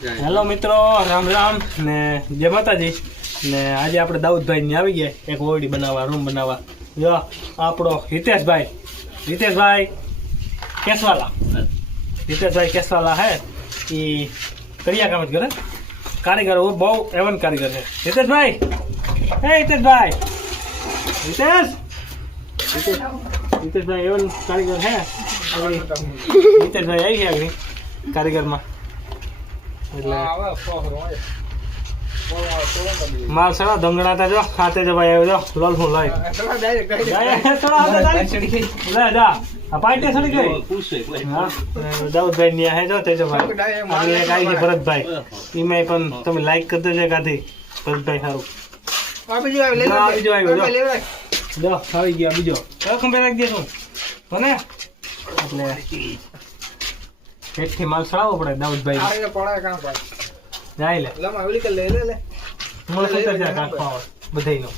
Hello મિત્રો, રામ રામ ને જય માતાજી ને આજે આપણે દાઉદભાઈ ને આવી ગયા એક ઓરડી બનાવવા, રૂમ બનાવવા. જો આપણો હિતેશભાઈ કેસવાલા હે એ કરિયા કામ જ કરે, કારીગર બહુ એવન કારીગર છે. હિતેશભાઈ એવન કારીગર હે. હિતેશભાઈ આવી ગયા કારીગરમાં એટલે માલ સડા ધંગણાતા જો ખાતે જો ભાઈ જો લોલ ફૂલ લઈ જા આ પાર્ટી સડી ગઈ હા દાઉદભાઈ ની હે જો તેજો ભાઈ અને એક આઈ છે ભરતભાઈ ઈમે પણ તમે લાઈક કરી દેજો કાથી ભરતભાઈ સારું બીજો આવ્યો જો આવી ગયા બીજો કયો ખંભે રાખી દેશું મને એટલે પેટથી માલ સડાવવો પડે દાઉદભાઈ જાય લે મને ખતર જાય કાંક પાવર બધાયનો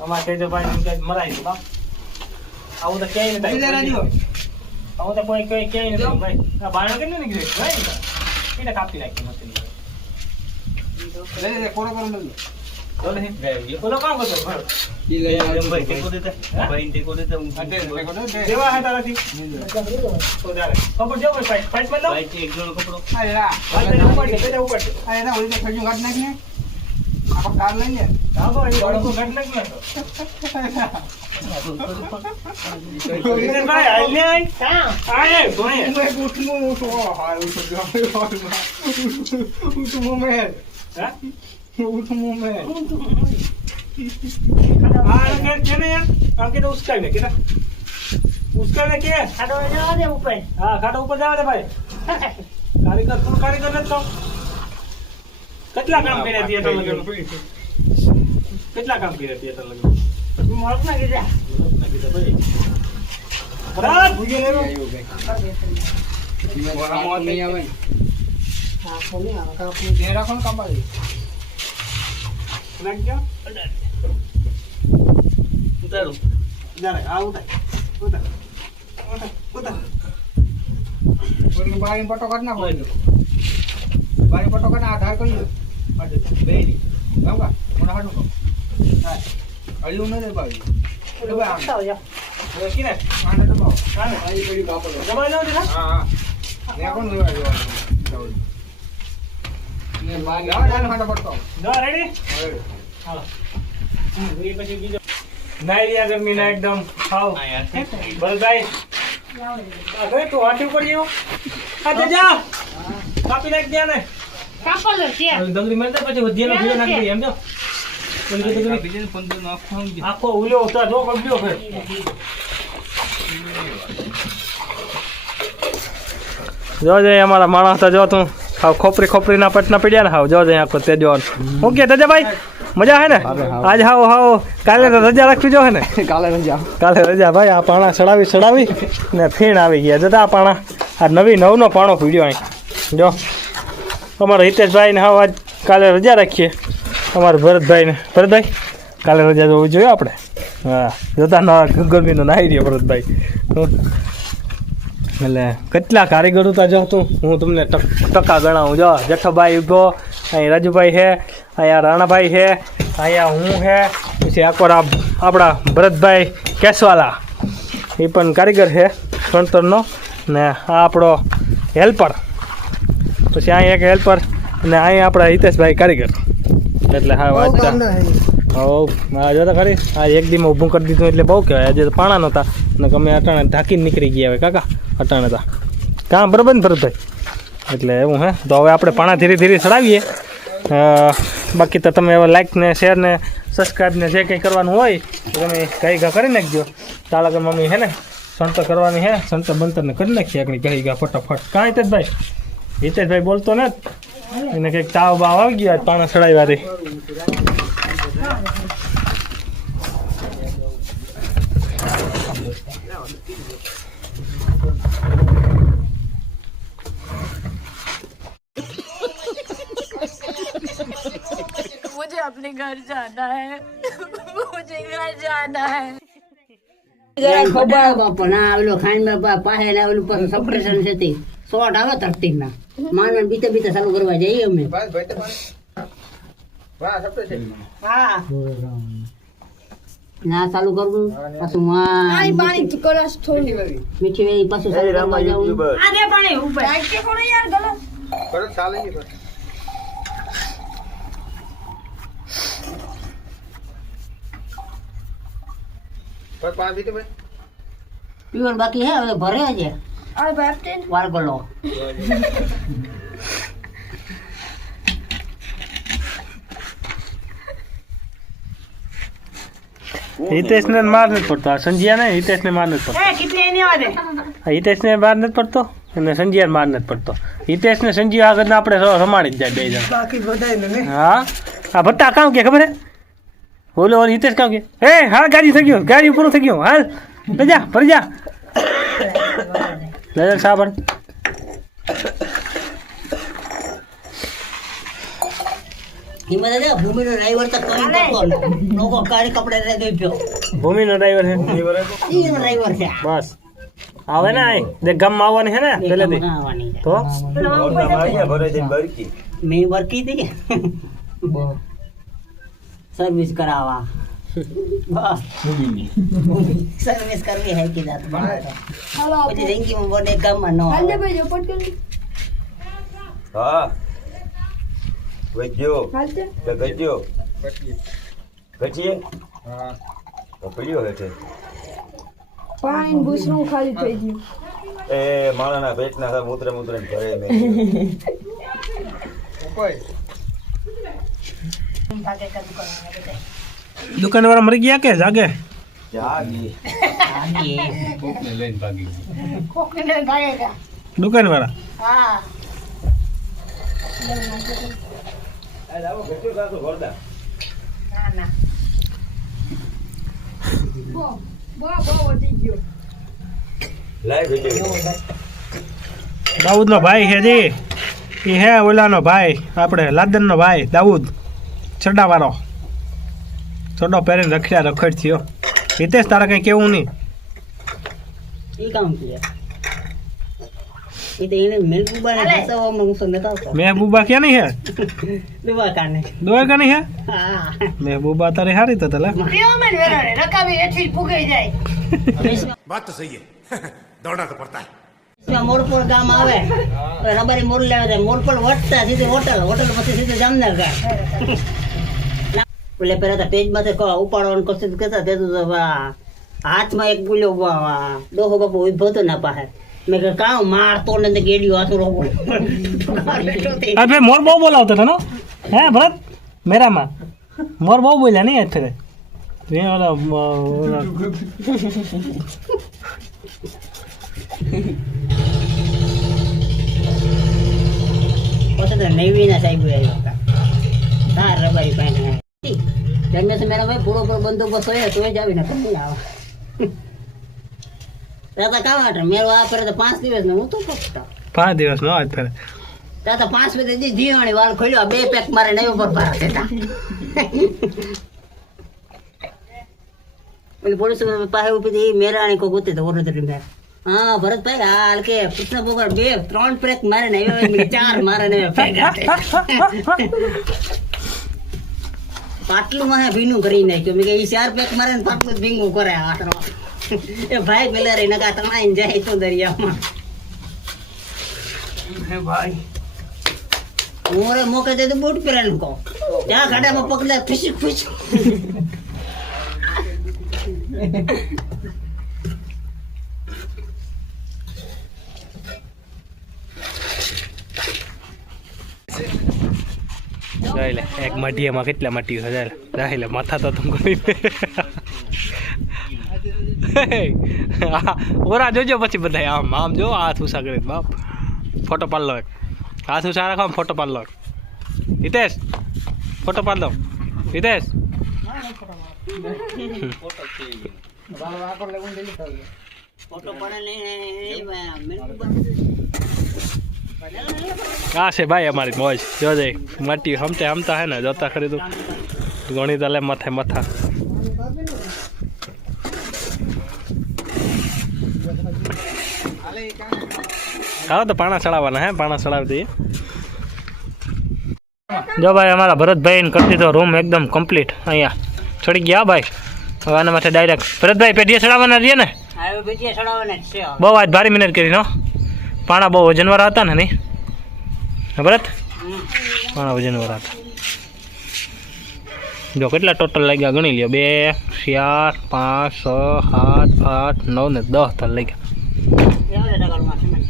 અમારે તેજો ભાઈ મરાય છે બા આવું તો ક્યાંય નથી આવું તો કોઈ ક્યાંય નથી ભાઈ આ બાણો કેમ નીકળે ભાઈ એને કાપી નાખી મસ્તી ઓલો કામ કરતો ભાઈ ટેકો દેતા દેવા હે તારાથી કપડ જો ભાઈ પાઇપ માં ભાઈ એક જોડો કપડો આયા ઉપર આયા ના ઓલી તો ખજુ કાઢ નાખ ને આપો કાર લઈ લે હા ભાઈ ઓળકો કાઢ નાખ ને ભાઈ આઈ લે આય ભાઈ ઉઠમો મે હા ઉઠમો મે કેને यार आके तो उसका है क्या उसका है क्या खाटो जावा दे ऊपर हां खाटो ऊपर जावा दे भाई कारीगर ने तो કેટલા કામ કર્યા થિયેટર લગન કેટલા કામ કર્યા થિયેટર લગન મોરક ના કીધા ભાઈ બરાબર ભૂગે લેવો મોરા મોત નહીં આવે હા કોને આ કાપને દે રાખો ને કાપાડી લાગ ગયો ઉતારો જાને આ ઉતાર ઓલી બારી પટો કર ના હોય બારી પટો કર આ ધાર કરી અડે બેરી લાવગા મોડા હાડું હા અળિયું ન દે બારી એ ભાઈ આવ જા એ કિને આને તો બાવ આને આઈ ગડી કાપો જમાઈ લો દે હા ને કોણ લેવા ને બારી આ જાને હાડો પડતો જો રેડી હાલો એ પછી બીજો નાયરિયા ગરમી ના એકદમ ખાવ બલભાઈ અરે તું હાથી ઉપર ગયો આ જા કાપી નાખ દે ને કાપો લે કે દંગરી મેં તો પછી વધિયાનો ભીડો નાખી દે એમ જો ઓલી દંગરી બીજે પંદર નો આખો ઉલ્યો ઉતા જો બગડ્યો ફેર જો જે અમારા માણસ તો જો તું હાવ ખોપરી ના પટના પડ્યા ને હાવ જો જે આખો તેજો હું કે તેજા ભાઈ મજા હે ને આજ હાવ કાલે તો રજા રાખવી જો હે ને કાલે રજા ભાઈ આ પાણા સડાવી ને ફીણ આવી ગયા જતા આ પાણા આ નવનો પાણો પીડ્યો અહીં જો અમારા હિતેશભાઈ ને હાવ આજ કાલે રજા રાખીએ અમારા ભરતભાઈ કાલે રજા જોવી જોઈએ આપણે હા જતા ગરમીનો નાહી રહ્યો ભરતભાઈ એટલે કેટલા કારીગરો તા જો હું તમને ટકા ગણાવું જો જેઠોભાઈ ઉભો અહીં રાજુભાઈ છે અહીંયા રાણાભાઈ છે અહીંયા હું છે પછી આકોર આપણા ભરતભાઈ કેસવાલા એ પણ કારીગર છે સણતરનો ને આ આપણો હેલ્પર પછી અહીં એક હેલ્પર અને અહીં આપણા હિતેશભાઈ કારીગર એટલે હા વાત હા જો તો ખરી આ એક દીમાં ઊભું કરી દીધું એટલે બહુ કહેવાય આજે તો પાણા નહોતા ને અમે અટાણે ઢાંકીને નીકળી ગયા હવે કાકા અટાણે હતા કાં બરાબર ને ભરતભાઈ એટલે એવું હે તો હવે આપણે પાણા ધીરે ધીરે ચડાવીએ બાકી તો તમે હવે લાઈક ને શેર ને સબસ્ક્રાઈબ ને જે કંઈ કરવાનું હોય તો તમે કહી ઘા કરી નાખજો તાળાગર મમ્મી હે ને સંતર કરવાની હે સંતર બંતરને કરી નાખીએ એકણી કહી ઘા ફટાફટ કાં હિતેશભાઈ બોલતો ને એને કંઈક તાવ બાવ આવી ગયા પાણા ચડાવ્યાથી मुझे अपने घर जाना है मुझे घर जाना है જરા ખબર પણ આ ઓલો ખાંડ પાસે ને ઓલું સપ્રેશન છે તે શોર્ટ આવે તકતી ના માને બીતે બીતે ચાલુ કરવા જઈએ અમે હા ના ચાલુ કરવું પાછું પાણી કળશ થોડી મીઠી વેલી પાછું ચાલુ કરવા જાવું આગે પાણી ઉપર કે કોણ યાર ગલો परत चाले की पर पानी पीते भाई પીવાનું બાકી હે હવે ભરે છે આ બાપતે વાર ગલો હિતેશ ને માર નથી પડતો આ સંજિયા ને હિતેશ ને માર નથી પડતો એ કિતને ની વાદે હિતેશ ને માર નથી પડતો અને સંજિયા માર નથી પડતો હિતેશ ને સંજિયા આગળ આપણે રમાડી જ જાય બે જણા बाकी बताए ने હા આ ભટ્ટા કામ કે ખબર હે ઓલો હિતેશ કામ કે હે હા ગાડી થઈ ગયો ગાડી પૂરું થઈ ગયું હાલ જા ભરી જા લેજર સાબણ હિંમત દે ભૂમિનો ડ્રાઈવર તો કરી કરતો લોકો કાળી કપડે રે દઈ ગયો ભૂમિનો ડ્રાઈવર છે ઈ ડ્રાઈવર છે બસ આવે ને આ દેખ ગામમાં આવવાની છે ને પહેલેથી આવવાની છે તો મેં વર્કી હતી સર્વિસ કરાવવા બસ સર્વિસ કરવી હે કે જાત પછી જિંદગીમાં બોડે કામમાં ન આવે. ભાઈ જો પટકે હા વૈદ્યો હાલતે તો ગજ્યો ગજીએ हां તો પીડ્યો હેઠે પાણી ભૂસરું ખાલી થઈ ગયું એ માણાના પેટના સા મૂત્ર મૂત્ર કરે મે कोई દુકાન વાળા મરી ગયા કે જાગે જાગી કોકને ભાગેગા દુકાન વાળા હા એ લાવો ગજ્યો કાતો ગોરદા ના ના બો વધી ગયો લાઈ ગજ્યો દાઉદ નો ભાઈ છે જી એ હે ઓલાનો ભાઈ આપણે લાદન નો ભાઈ દાઉદ છડા વાળો છડો પહેરીને રખડ્યા રખડ થયો હિતેશ તારે કઈ કેવું નહીં ઈ કામ કિયા ઈ તો એને મેલબુબાને હસાવવામાં હું તો નતો આવતો મહેબૂબા ક્યાં નહીં હે દુવા કાને દોય કા નહીં હે હા મહેબૂબા તારે હારી તો તલા પ્રિયો મેં વેરાડે રકાબી એથી ફૂગાઈ જાય बात तो सही है दौड़ना तो पड़ता है મોરપોળ ગામ આવે રબારી મોર લેવા જાય મોરપોળ વટતા સીધી હોટલ પછી સીધું જામનગર એટલે પેલા તો પેજ માં ઉપાડવાનું કોશિશ કરતા તે તો હાથમાં એક ગુલ્યો ડોહો બાપુ ઉભો તો ના પાસે મેં કહ્યું કામ મારતો ને ગેડીઓ હાથું રોકો અરે ભાઈ મોર બહુ બોલાવતો હતો ને હે ભરત મેરામાં મોર બહુ બોલ્યા નહીં અત્યારે મેં ઓલા પછી તો નવી ના સાહેબ આવ્યો હતા હા રબારી પાસે જન્મે છે મેરા ભાઈ પૂરો પૂરો બંદોબસ્ત હોય તો જ આવીને કઈ આવે દાદા કામ હાટે મેરો આ કરે તો 5 દિવસ ને હું તો ફક્ત 5 દિવસ નો આજ ફેરે દાદા 5 દિવસ જીવાણી વાળ ખોલ્યો 2 પેક મારે નવો પર ભરા દેતા એટલે પોલીસ પાસે ઉભી મેરાણી કો ગોતે તો વડોદરી મેં હા ભરતભાઈ હાલ કે કૃષ્ણ ભગવાન 2-3 પેક મારે ને 4 મારે ને પાટલું માં ભીનું કરી નાખ્યું મેં કે ઈ 4 પેક મારે ને પાટલું જ ભીંગું કરે આટલો એ ભાઈ પેલા રહી નકા તણાઈ જાય તો દરિયામાં હે ભાઈ મોરે મોકે દે તો બૂટ પહેરાનું કહો ત્યાં ગાડામાં પગલા ફીસી ફીસી લે એક મઢિયામાં કેટલા મટી હજાર રાहिले માથા તો તમે કરી ઓરા જોજો પછી બધા આમ આમ જો હાથ ઉષા કરે બાપ ફોટો પાડ લો એક હાથ ઉષા રાખો ફોટો પાડ લો હિતેશ ફોટો પાડ લો હિતેશ ફોટો પડે ને આ છે ભાઈ અમારી મોજ જોજે માટી હમતે હમતા હે ને જોતા ખરી તું ગણી તલે માથે માથા હા તો પાણા ચડાવવાના હે, પાણા ચડાવી દઈએ. જો ભાઈ અમારા ભરતભાઈને કરી દીધો રૂમ એકદમ કમ્પ્લીટ. અહીંયા ચડી ગયા ભાઈ. હવે આના માટે ડાયરેક્ટ ભરતભાઈ પેઢીએ ચડાવવાના રહીએ ને. હવે બીજે ચડાવવાના જ છે. બહુ આજ ભારી મહેનત કરી નો. પાણા બહુ વજનવાળા હતા ને નહીં ભરત? પાણા વજનવાળા હતા. જો કેટલા ટોટલ લાગ્યા ગણી લ્યો. 2 4 5 6 7 8 9 ને 10 તાર લાગ્યા. એવડે ટકામાં સિમેન્ટ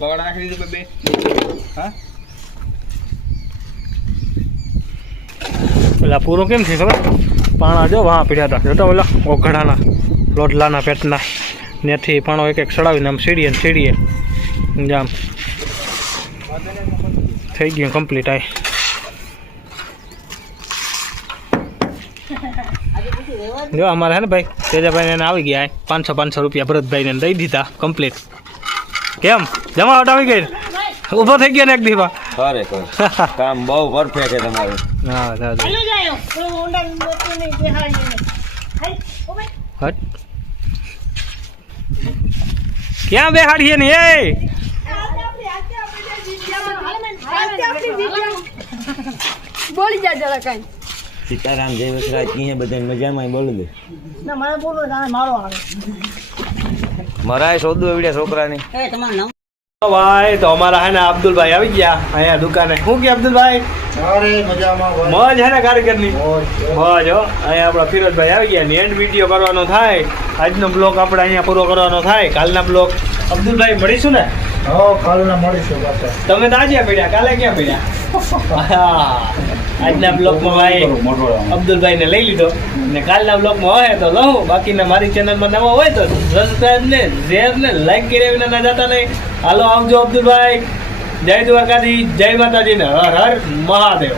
બગાડ નાખી દીધું બે. હા પેલા પૂરું કેમ છે ખબર? પાણા જો વાં પીડ્યા હતા. જોતા ઓલા ઓઘડાના લોટલાના પેટના ત્યાંથી પાણો એક એક ચડાવીને આમ સીડીએ જામ થઈ ગયું કમ્પ્લીટ. આ જો અમારે હે ને ભાઈ તેજાભાઈને એને આવી ગયા 500 રૂપિયા ભરતભાઈને દઈ દીધા કમ્પ્લીટ. કેમ જમાવટ આવી ગઈ? ઊભો થઈ ગયા ને એક દીવા. ખરેખર કામ બહુ પરફેક્ટ છે તમારું. હા દાદા ચાલો જાયો કોઈ ઊંડા નથી નહીં બેહાડીને હાલ ઓ ભાઈ હટ ક્યાં બેહાડીએ ને એ બોલી જા જરા કઈ. સીતારામ જય વસરાજ કી હે બધાને મજામાં બોલું દે. ના મને બોલો ના મારો આવે મરાય સોદું એવડ્યા છોકરાની. એ તમારું નામ ભાઈ તો અમારા હે ને અબ્દુલભાઈ આવી ગયા અહીંયા દુકાને. શું કે અબ્દુલભાઈ? અરે મજામાં મોજ હે ને કારીગરની? મોજ હો. અહીંયા આપણા ફિરોજભાઈ આવી ગયા ને એન્ડ વિડીયો કરવાનો થાય. આજનો બ્લોગ આપણે અહીંયા પૂરો કરવાનો થાય. કાલના બ્લોગ અબ્દુલભાઈ મળીશું ને? હા કાલના મળીશું પાછા. તમે તો આજે પડ્યા, કાલે ક્યાં પડ્યા? આજના બ્લોગમાં ભાઈ અબ્દુલભાઈને લઈ લીધો ને કાલના બ્લોગમાં હોય તો લઉં. બાકીના મારી ચેનલમાં નવા હોય તો સબસ્ક્રાઈબ ને શેર ને લાઈક કર્યા વિના ના જતા નહીં. હાલો આવજો અબ્દુલભાઈ. જય દ્વારકાધીશ, જય માતાજી ને હર હર મહાદેવ.